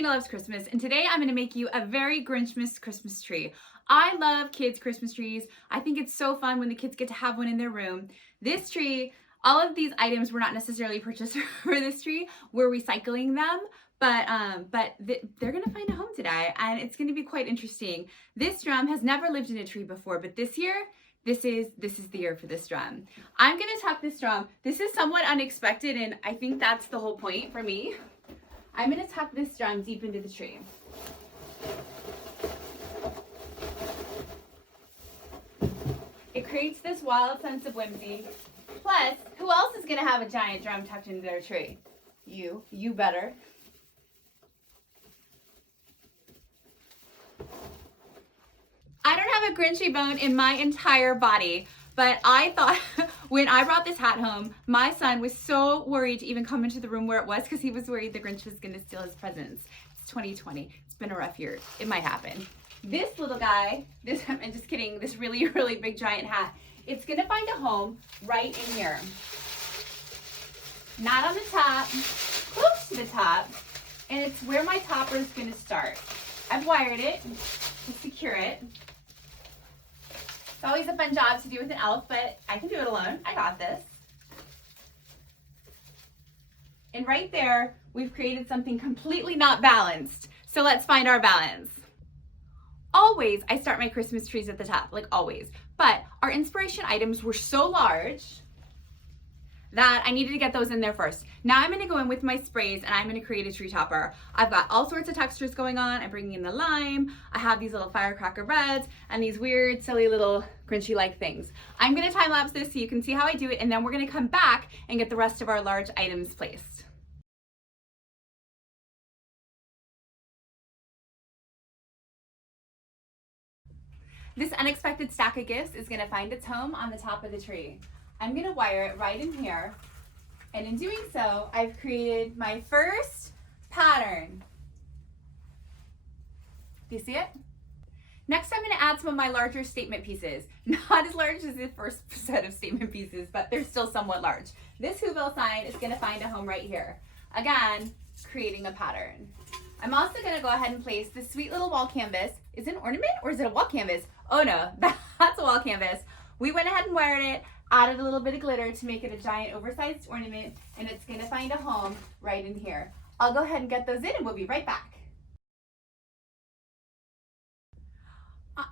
Jeanna Loves Christmas, and today I'm going to make you a very Grinch Christmas tree. I love kids' Christmas trees. I think it's so fun when the kids get to have one in their room. This tree, all of these items were not necessarily purchased for this tree. We're recycling them, but they're going to find a home today, and it's going to be quite interesting. This drum has never lived in a tree before, but this year, this is the year for this drum. I'm going to tuck this drum. This is somewhat unexpected, and I think that's the whole point for me. I'm going to tuck this drum deep into the tree. It creates this wild sense of whimsy. Plus, who else is going to have a giant drum tucked into their tree? You better. I don't have a Grinchy bone in my entire body, but I thought when I brought this hat home, my son was so worried to even come into the room where it was because he was worried the Grinch was going to steal his presents. It's 2020. It's been a rough year. It might happen. This little guy, I'm just kidding, this really, really big giant hat, it's going to find a home right in here. Not on the top, close to the top, and it's where my topper is going to start. I've wired it to secure it. It's always a fun job to do with an elf, but I can do it alone. I got this. And right there, we've created something completely not balanced. So let's find our balance. Always, I start my Christmas trees at the top, like always. But our inspiration items were so large that I needed to get those in there first. Now I'm gonna go in with my sprays and I'm gonna create a tree topper. I've got all sorts of textures going on. I'm bringing in the lime. I have these little firecracker reds and these weird, silly little Grinchy-like things. I'm gonna time lapse this so you can see how I do it, and then we're gonna come back and get the rest of our large items placed. This unexpected stack of gifts is gonna find its home on the top of the tree. I'm gonna wire it right in here, and in doing so, I've created my first pattern. Do you see it? Next, I'm gonna add some of my larger statement pieces. Not as large as the first set of statement pieces, but they're still somewhat large. This Whoville sign is gonna find a home right here. Again, creating a pattern. I'm also gonna go ahead and place this sweet little wall canvas. Is it an ornament or is it a wall canvas? Oh no, that's a wall canvas. We went ahead and wired it, added a little bit of glitter to make it a giant oversized ornament, and it's gonna find a home right in here. I'll go ahead and get those in and we'll be right back.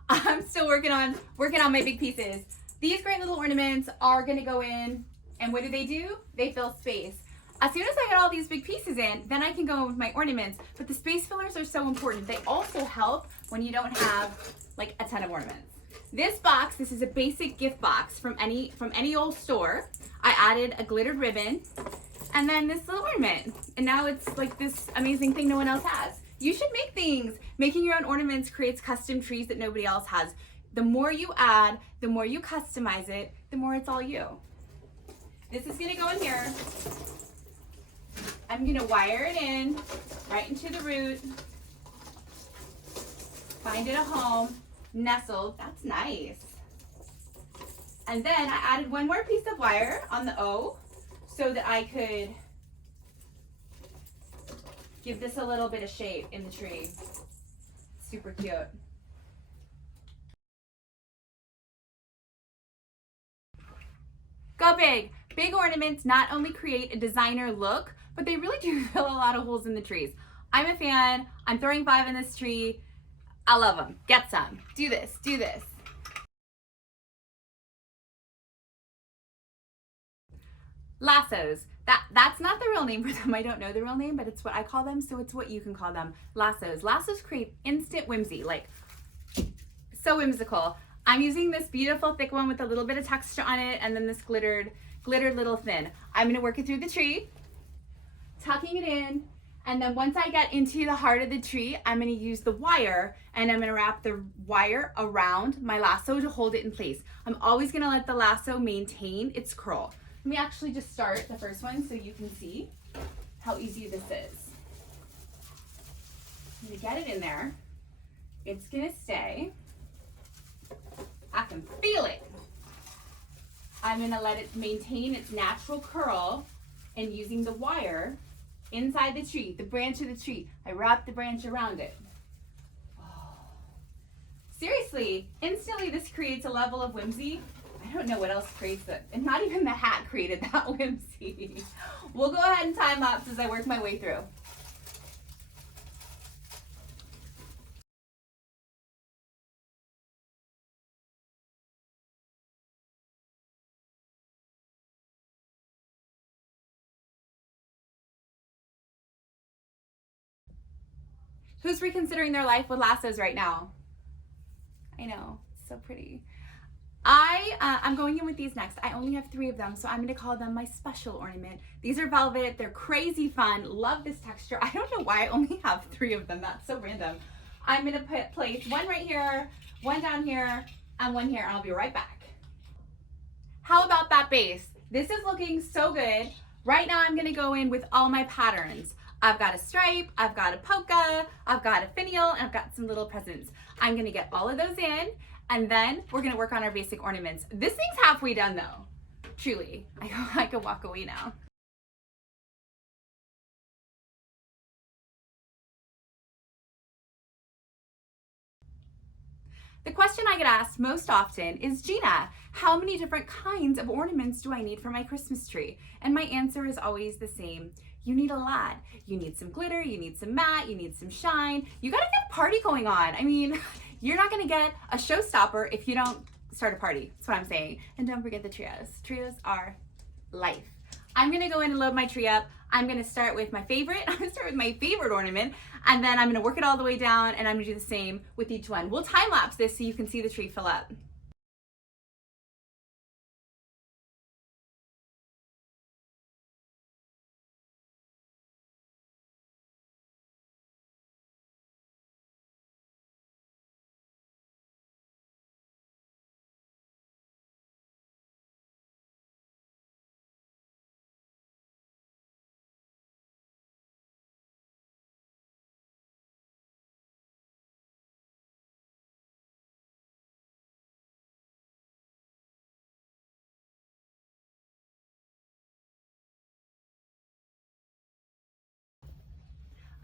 I'm still working on my big pieces. These great little ornaments are gonna go in, and what do? They fill space. As soon as I get all these big pieces in, then I can go with my ornaments, but the space fillers are so important. They also help when you don't have like a ton of ornaments. This box, this is a basic gift box from any old store. I added a glittered ribbon and then this little ornament. And now it's like this amazing thing no one else has. You should make things. Making your own ornaments creates custom trees that nobody else has. The more you add, the more you customize it, the more it's all you. This is gonna go in here. I'm gonna wire it in right into the root. Find it a home. Nestled, that's nice. And then I added one more piece of wire on the O so that I could give this a little bit of shape in the tree. Super cute. Go big. Big ornaments not only create a designer look, but they really do fill a lot of holes in the trees. I'm a fan. I'm throwing 5 in this tree. I love them. Get some. Do this. Do this. Lassos. That's not the real name for them. I don't know the real name, but it's what I call them, so it's what you can call them. Lassos. Lassos create instant whimsy, like so whimsical. I'm using this beautiful thick one with a little bit of texture on it, and then this glittered little thin. I'm gonna work it through the tree, tucking it in. And then once I get into the heart of the tree, I'm gonna use the wire and I'm gonna wrap the wire around my lasso to hold it in place. I'm always gonna let the lasso maintain its curl. Let me actually just start the first one so you can see how easy this is. I'm gonna get it in there. It's gonna stay. I can feel it. I'm gonna let it maintain its natural curl, and using the wire, inside the tree, the branch of the tree. I wrap the branch around it. Seriously, instantly this creates a level of whimsy. I don't know what else creates it. And not even the hat created that whimsy. We'll go ahead and time lapse as I work my way through. Who's reconsidering their life with lassos right now? I know, so pretty. I'm going in with these next. I only have 3 of them, so I'm going to call them my special ornament. These are velvet. They're crazy fun. Love this texture. I don't know why I only have 3 of them. That's so random. I'm going to place one right here, one down here, and one here, and I'll be right back. How about that base? This is looking so good. Right now I'm going to go in with all my patterns. I've got a stripe, I've got a polka, I've got a finial, and I've got some little presents. I'm going to get all of those in. And then we're gonna work on our basic ornaments. This thing's halfway done though, truly. I could walk away now. The question I get asked most often is, Jeanna, how many different kinds of ornaments do I need for my Christmas tree? And my answer is always the same. You need a lot. You need some glitter, you need some matte, you need some shine. You gotta get a party going on. I mean, you're not gonna get a showstopper if you don't start a party. That's what I'm saying. And don't forget the trios. Trios are life. I'm gonna go in and load my tree up. I'm gonna start with my favorite. I'm gonna start with my favorite ornament, and then I'm gonna work it all the way down, and I'm gonna do the same with each one. We'll time lapse this so you can see the tree fill up.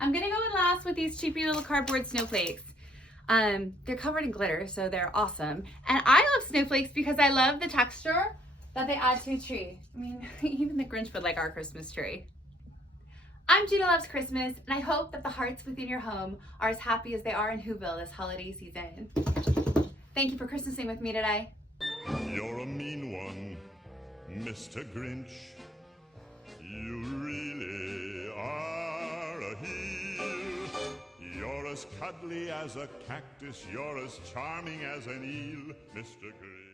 I'm gonna go in last with these cheapy little cardboard snowflakes. They're covered in glitter, so they're awesome. And I love snowflakes because I love the texture that they add to a tree. I mean, even the Grinch would like our Christmas tree. I'm Jeanna Loves Christmas, and I hope that the hearts within your home are as happy as they are in Whoville this holiday season. Thank you for Christmasing with me today. You're a mean one, Mr. Grinch. You really are a heel. You're as cuddly as a cactus. You're as charming as an eel, Mr. Grinch.